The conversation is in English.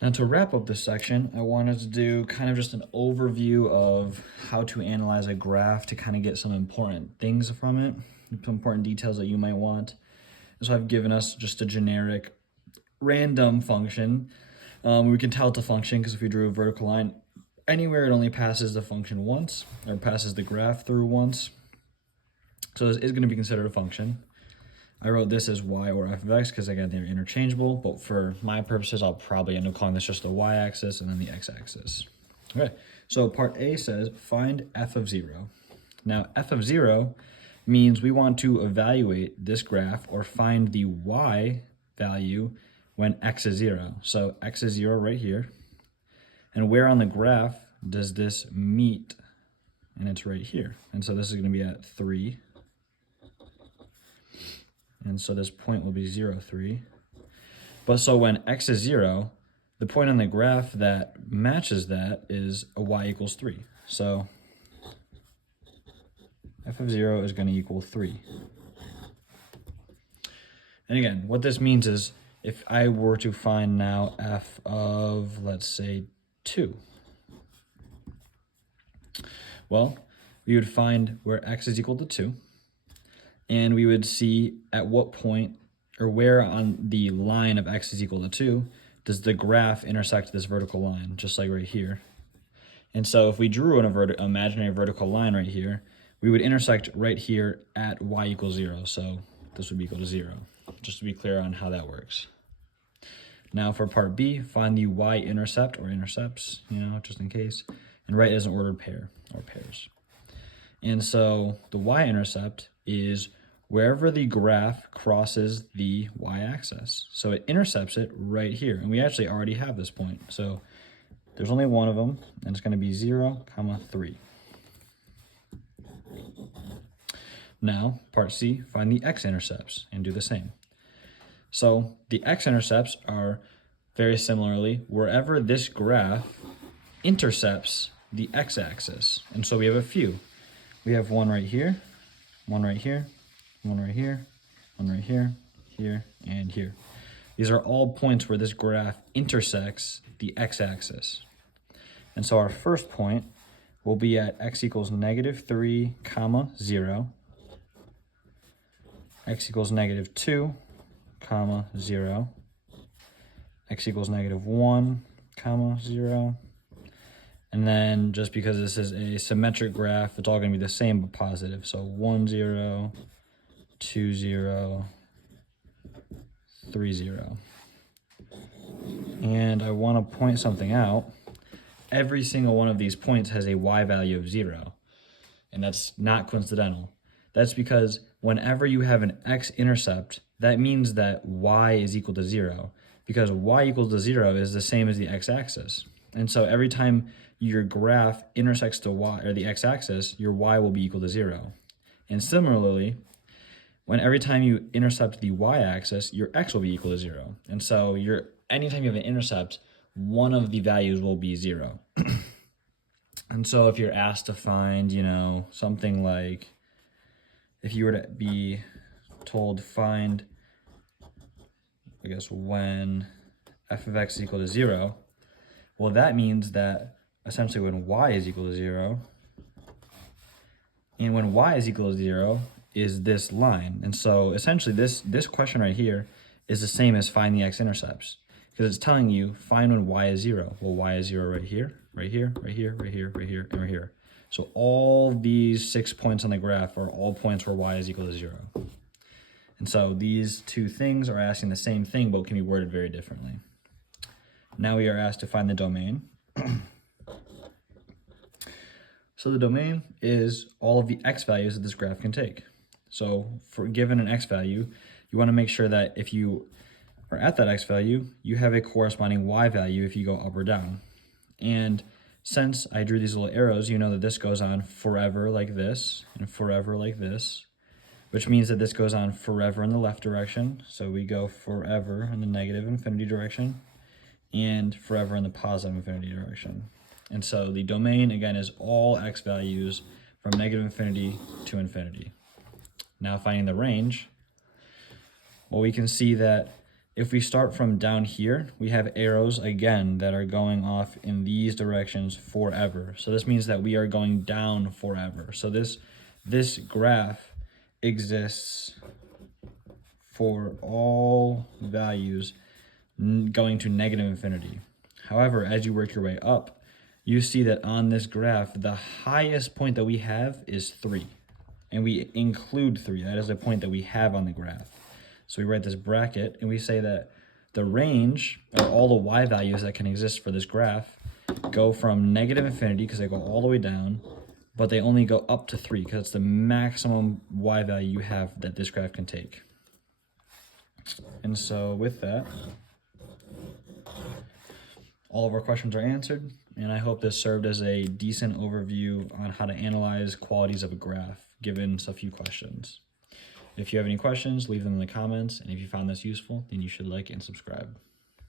Now to wrap up this section, I wanted to do kind of just an overview of how to analyze a graph to kind of get some important things from it, some important details that you might want. So I've given us just a generic random function. We can tell it's a function because if we drew a vertical line anywhere, it only passes the function once, or passes the graph through once. So this is going to be considered a function. I wrote this as y or f of x because again they're interchangeable, but for my purposes I'll probably end up calling this just the y-axis and then the x-axis. Okay, so part A says find f of 0. Now f of 0 means we want to evaluate this graph or find the y value when x is 0. So x is 0 right here. And where on the graph does this meet? And it's right here. And so this is going to be at 3. And so this point will be 0, 3. But so when x is 0, the point on the graph that matches that is a y equals 3. So f of 0 is going to equal 3. And again, what this means is if I were to find now f of, let's say, 2, well, we would find where x is equal to 2. And we would see at what point or where on the line of x is equal to 2 does the graph intersect this vertical line, just like right here. And so if we drew an imaginary vertical line right here, we would intersect right here at y equals 0. So this would be equal to 0, just to be clear on how that works. Now for part B, find the y-intercept or intercepts, just in case, and write as an ordered pair or pairs. And so the y-intercept is wherever the graph crosses the y-axis. So it intercepts it right here. And we actually already have this point. So there's only one of them, and it's going to be 0, 3. Now, part C, find the x-intercepts and do the same. So the x-intercepts are very similarly wherever this graph intercepts the x-axis. And so we have a few. We have one right here, one right here, one right here, one right here, here, and here. These are all points where this graph intersects the x-axis. And so our first point will be at x equals -3, 0, x equals -2, 0, x equals -1, 0. And then just because this is a symmetric graph, it's all going to be the same but positive. So 1, 0, 2, 0, 3, 0. And I want to point something out. Every single one of these points has a y value of 0. And that's not coincidental. That's because whenever you have an x-intercept, that means that y is equal to 0. Because y equals to 0 is the same as the x-axis. And so every time your graph intersects the y or the x-axis, your y will be equal to 0. And similarly, every time you intercept the y-axis, your x will be equal to 0. And so anytime you have an intercept, one of the values will be 0. And so if you're asked to find, something like, if you were to be told find, I guess, when f of x is equal to 0, well, that means that essentially when y is equal to 0, and when y is equal to 0 is this line. And so essentially this question right here is the same as find the x-intercepts, because it's telling you find when y is 0. Well, y is 0 right here, right here, right here, right here, right here, and right here. So all these 6 points on the graph are all points where y is equal to 0. And so these two things are asking the same thing, but can be worded very differently. Now we are asked to find the domain. So the domain is all of the x values that this graph can take. So for given an x value, you want to make sure that if you are at that x value, you have a corresponding y value if you go up or down. And since I drew these little arrows, you know that this goes on forever like this and forever like this, which means that this goes on forever in the left direction. So we go forever in the negative infinity direction and forever in the positive infinity direction. And so the domain, again, is all x values from negative infinity to infinity. Now finding the range, well, we can see that If we start from down here, we have arrows again that are going off in these directions forever. So this means that we are going down forever. So this graph exists for all values going to negative infinity. However, as you work your way up, you see that on this graph, the highest point that we have is 3. And we include 3. That is a point that we have on the graph. So we write this bracket, and we say that the range of all the y values that can exist for this graph go from negative infinity, because they go all the way down, but they only go up to 3, because it's the maximum y value you have that this graph can take. And so with that, all of our questions are answered, and I hope this served as a decent overview on how to analyze qualities of a graph, given a few questions. If you have any questions, leave them in the comments, and if you found this useful, then you should like and subscribe.